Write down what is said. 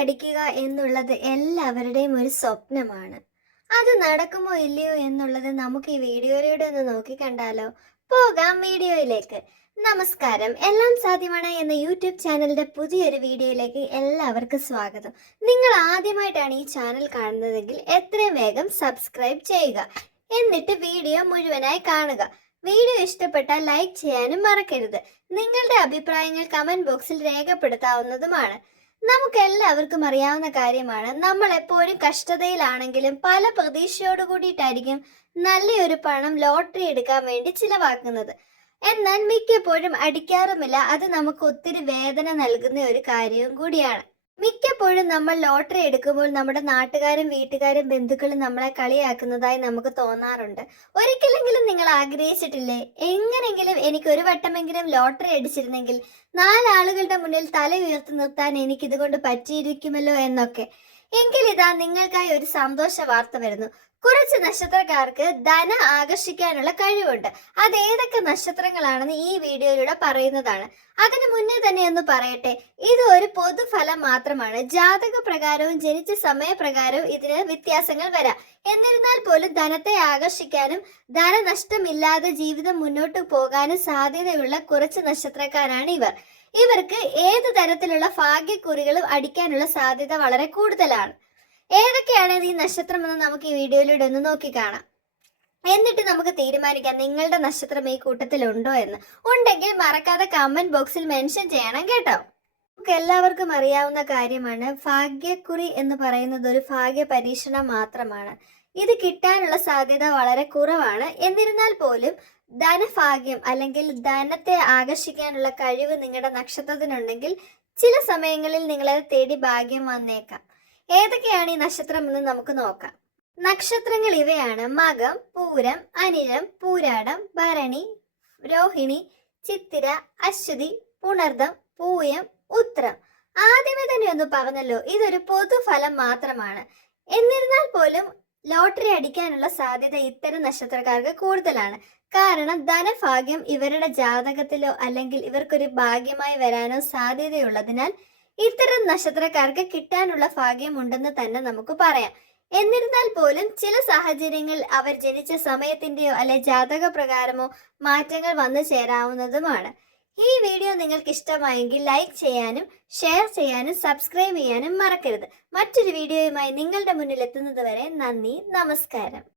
അടിക്കുക എന്നുള്ളത് എല്ലാവരുടെയും ഒരു സ്വപ്നമാണ്. അത് നടക്കുമോ ഇല്ലയോ എന്നുള്ളത് നമുക്ക് ഈ വീഡിയോയിലൂടെ ഒന്ന് നോക്കിക്കണ്ടാലോ. പോകാം വീഡിയോയിലേക്ക്. നമസ്കാരം, എല്ലാം സാധ്യമാണ് എന്ന യൂട്യൂബ് ചാനലിന്റെ പുതിയൊരു വീഡിയോയിലേക്ക് എല്ലാവർക്കും സ്വാഗതം. നിങ്ങൾ ആദ്യമായിട്ടാണ് ഈ ചാനൽ കാണുന്നതെങ്കിൽ എത്രയും വേഗം സബ്സ്ക്രൈബ് ചെയ്യുക. എന്നിട്ട് വീഡിയോ മുഴുവനായി കാണുക. വീഡിയോ ഇഷ്ടപ്പെട്ടാൽ ലൈക്ക് ചെയ്യാനും മറക്കരുത്. നിങ്ങളുടെ അഭിപ്രായങ്ങൾ കമന്റ് ബോക്സിൽ രേഖപ്പെടുത്താവുന്നതുമാണ്. നമുക്ക് എല്ലാവർക്കും അറിയാവുന്ന കാര്യമാണ്, നമ്മൾ എപ്പോഴും കഷ്ടതയിലാണെങ്കിലും പല പ്രതീക്ഷയോട് കൂടിയിട്ടായിരിക്കും നല്ലൊരു പണം ലോട്ടറി എടുക്കാൻ വേണ്ടി ചിലവാക്കുന്നത്. എന്നാൽ മിക്കപ്പോഴും അടിക്കാറുമില്ല. അത് നമുക്ക് ഒത്തിരി വേദന നൽകുന്ന ഒരു കാര്യവും കൂടിയാണ്. മിക്കപ്പോഴും നമ്മൾ ലോട്ടറി എടുക്കുമ്പോൾ നമ്മുടെ നാട്ടുകാരും വീട്ടുകാരും ബന്ധുക്കളും നമ്മളെ കളിയാക്കുന്നതായി നമുക്ക് തോന്നാറുണ്ട്. ഒരിക്കലെങ്കിലും നിങ്ങൾ ആഗ്രഹിച്ചിട്ടില്ലേ, എങ്ങനെങ്കിലും എനിക്ക് ഒരു വട്ടമെങ്കിലും ലോട്ടറി അടിച്ചിരുന്നെങ്കിൽ നാലാളുകളുടെ മുന്നിൽ തല ഉയർത്തി നിർത്താൻ എനിക്ക് ഇതുകൊണ്ട് പറ്റിയിരിക്കുമല്ലോ എന്നൊക്കെ. എങ്കിലിതാ നിങ്ങൾക്കായി ഒരു സന്തോഷ വാർത്ത വരുന്നു. കുറച്ച് നക്ഷത്രക്കാർക്ക് ധനം ആകർഷിക്കാനുള്ള കഴിവുണ്ട്. അത് ഏതൊക്കെ നക്ഷത്രങ്ങളാണെന്ന് ഈ വീഡിയോയിലൂടെ പറയുന്നതാണ്. അതിനു മുന്നേ തന്നെ ഒന്ന് പറയട്ടെ, ഇത് ഒരു പൊതുഫലം മാത്രമാണ്. ജാതക പ്രകാരവും ജനിച്ച സമയപ്രകാരവും ഇതിന് വ്യത്യാസങ്ങൾ വരാം. എന്നിരുന്നാൽ പോലും ധനത്തെ ആകർഷിക്കാനും ധനനഷ്ടമില്ലാതെ ജീവിതം മുന്നോട്ട് പോകാനും സാധ്യതയുള്ള കുറച്ച് നക്ഷത്രക്കാരാണ് ഇവർ. ഇവർക്ക് ഏത് തരത്തിലുള്ള ഭാഗ്യക്കുറികളും അടിക്കാനുള്ള സാധ്യത വളരെ കൂടുതലാണ്. ഏതൊക്കെയാണ് ഈ നക്ഷത്രം എന്ന് നമുക്ക് ഈ വീഡിയോയിലൂടെ ഒന്ന് നോക്കിക്കാണാം. എന്നിട്ട് നമുക്ക് തീരുമാനിക്കാം നിങ്ങളുടെ നക്ഷത്രം ഈ കൂട്ടത്തിലുണ്ടോ എന്ന്. ഉണ്ടെങ്കിൽ മറക്കാതെ കമന്റ് ബോക്സിൽ മെൻഷൻ ചെയ്യണം കേട്ടോ. നമുക്ക് എല്ലാവർക്കും അറിയാവുന്ന കാര്യമാണ്, ഭാഗ്യക്കുറി എന്ന് പറയുന്നത് ഒരു ഭാഗ്യ പരീക്ഷണം മാത്രമാണ്. ഇത് കിട്ടാനുള്ള സാധ്യത വളരെ കുറവാണ്. എന്നിരുന്നാൽ പോലും ധനഭാഗ്യം അല്ലെങ്കിൽ ധനത്തെ ആകർഷിക്കാനുള്ള കഴിവ് നിങ്ങളുടെ നക്ഷത്രത്തിനുണ്ടെങ്കിൽ ചില സമയങ്ങളിൽ നിങ്ങളെ തേടി ഭാഗ്യം വന്നേക്കാം. ഏതൊക്കെയാണ് ഈ നക്ഷത്രം എന്ന് നമുക്ക് നോക്കാം. നക്ഷത്രങ്ങൾ ഇവയാണ്: മകം, പൂരം, അനിഴം, പൂരാടം, ഭരണി, രോഹിണി, ചിത്തിര, അശ്വതി, പുണർദം, പൂയം, ഉത്രം. ആദ്യമേ തന്നെ ഒന്ന് പറഞ്ഞല്ലോ, ഇതൊരു പൊതുഫലം മാത്രമാണ്. എന്നിരുന്നാൽ പോലും ലോട്ടറി അടിക്കാനുള്ള സാധ്യത ഇത്തരം നക്ഷത്രക്കാർക്ക് കൂടുതലാണ്. കാരണം ധനഭാഗ്യം ഇവരുടെ ജാതകത്തിലോ അല്ലെങ്കിൽ ഇവർക്കൊരു ഭാഗ്യമായി വരാനോ സാധ്യതയുള്ളതിനാൽ ഇത്തരം നക്ഷത്രക്കാർക്ക് കിട്ടാനുള്ള ഭാഗ്യമുണ്ടെന്ന് തന്നെ നമുക്ക് പറയാം. എന്നിരുന്നാൽ പോലും ചില സാഹചര്യങ്ങൾ അവർ ജനിച്ച സമയത്തിന്റെയോ അല്ലെ ജാതക പ്രകാരമോ മാറ്റങ്ങൾ വന്നു ചേരാവുന്നതുമാണ്. ഈ വീഡിയോ നിങ്ങൾക്ക് ഇഷ്ടമായെങ്കിൽ ലൈക്ക് ചെയ്യാനും ഷെയർ ചെയ്യാനും സബ്സ്ക്രൈബ് ചെയ്യാനും മറക്കരുത്. മറ്റൊരു വീഡിയോയുമായി നിങ്ങളുടെ മുന്നിൽ എത്തുന്നത് വരെ നന്ദി, നമസ്കാരം.